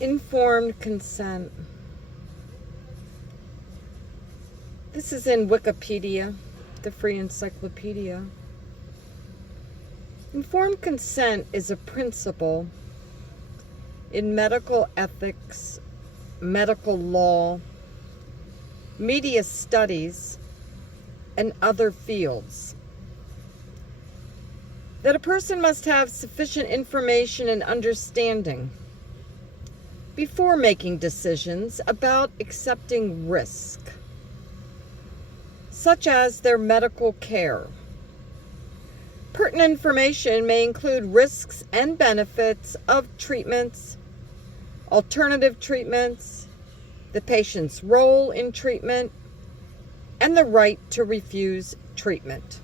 Informed consent. This is in Wikipedia, the free encyclopedia. Informed consent is a principle in medical ethics, medical law, media studies, and other fields, that a person must have sufficient information and understanding before making decisions about accepting risk, such as their medical care. Pertinent information may include risks and benefits of treatments, alternative treatments, the patient's role in treatment, and the right to refuse treatment.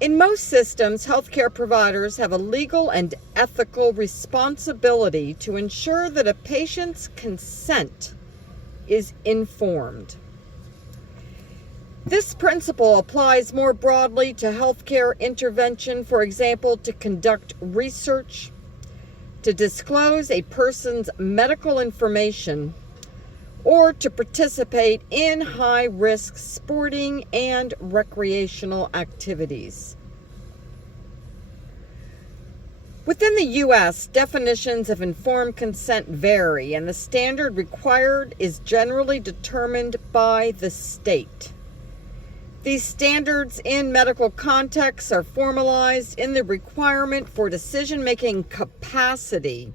In most systems, healthcare providers have a legal and ethical responsibility to ensure that a patient's consent is informed. This principle applies more broadly to healthcare intervention, for example, to conduct research, to disclose a person's medical information, or to participate in high-risk sporting and recreational activities. Within the U.S., definitions of informed consent vary, and the standard required is generally determined by the state. These standards in medical contexts are formalized in the requirement for decision-making capacity,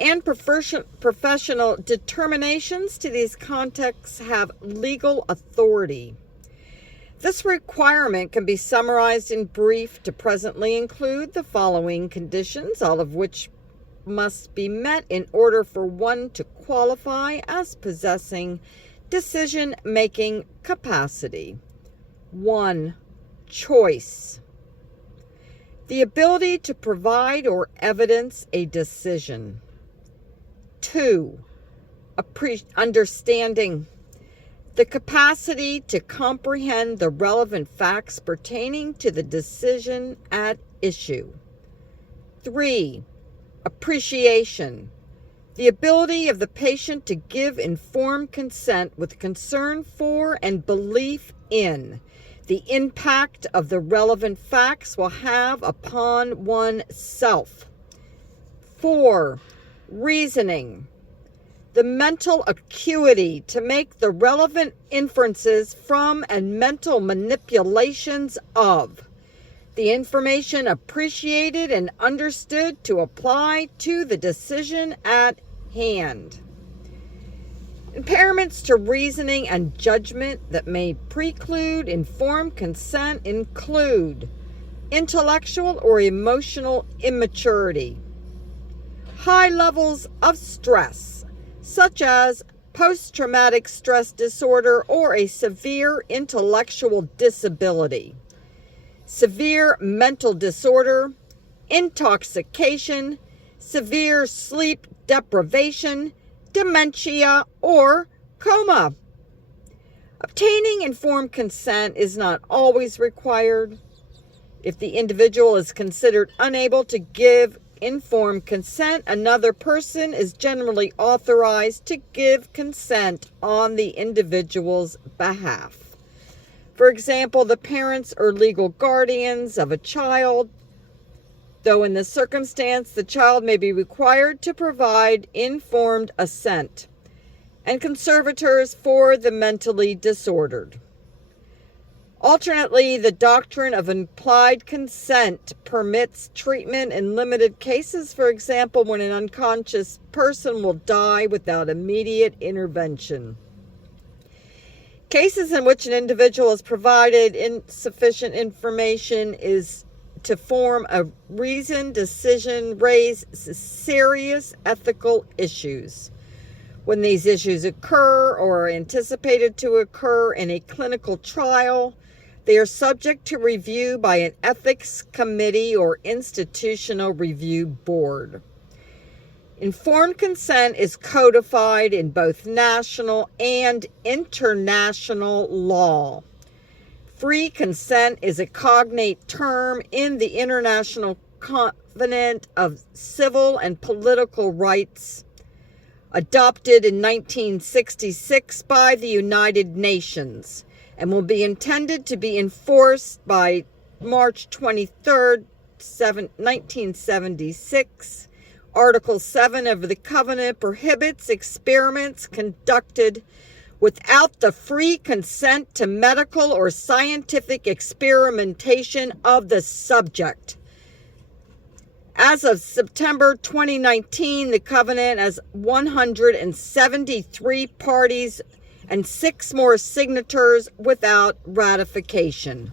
and professional determinations to these contexts have legal authority. This requirement can be summarized in brief to presently include the following conditions, all of which must be met in order for one to qualify as possessing decision-making capacity. 1. Choice. The ability to provide or evidence a decision. 2. Understanding. The capacity to comprehend the relevant facts pertaining to the decision at issue. 3. Appreciation. The ability of the patient to give informed consent with concern for and belief in the impact of the relevant facts will have upon oneself. 4. Reasoning. The mental acuity to make the relevant inferences from and mental manipulations of the information appreciated and understood to apply to the decision at hand. Impairments to reasoning and judgment that may preclude informed consent include intellectual or emotional immaturity, high levels of stress, such as post-traumatic stress disorder or a severe intellectual disability, severe mental disorder, intoxication, severe sleep deprivation, dementia, or coma. Obtaining informed consent is not always required. If the individual is considered unable to give informed consent, another person is generally authorized to give consent on the individual's behalf. For example, the parents or legal guardians of a child, though in this circumstance the child may be required to provide informed assent, and conservators for the mentally disordered. Alternately, the doctrine of implied consent permits treatment in limited cases, for example, when an unconscious person will die without immediate intervention. Cases in which an individual is provided insufficient information is to form a reasoned decision raise serious ethical issues. When these issues occur or are anticipated to occur in a clinical trial, they are subject to review by an ethics committee or institutional review board. Informed consent is codified in both national and international law. Free consent is a cognate term in the international Covenant of Civil and Political Rights, adopted in 1966 by the United Nations, and will be intended to be enforced by March 23rd, 1976. Article 7 of the Covenant prohibits experiments conducted without the free consent to medical or scientific experimentation of the subject. As of September 2019, the Covenant has 173 parties and 6 more signatures without ratification.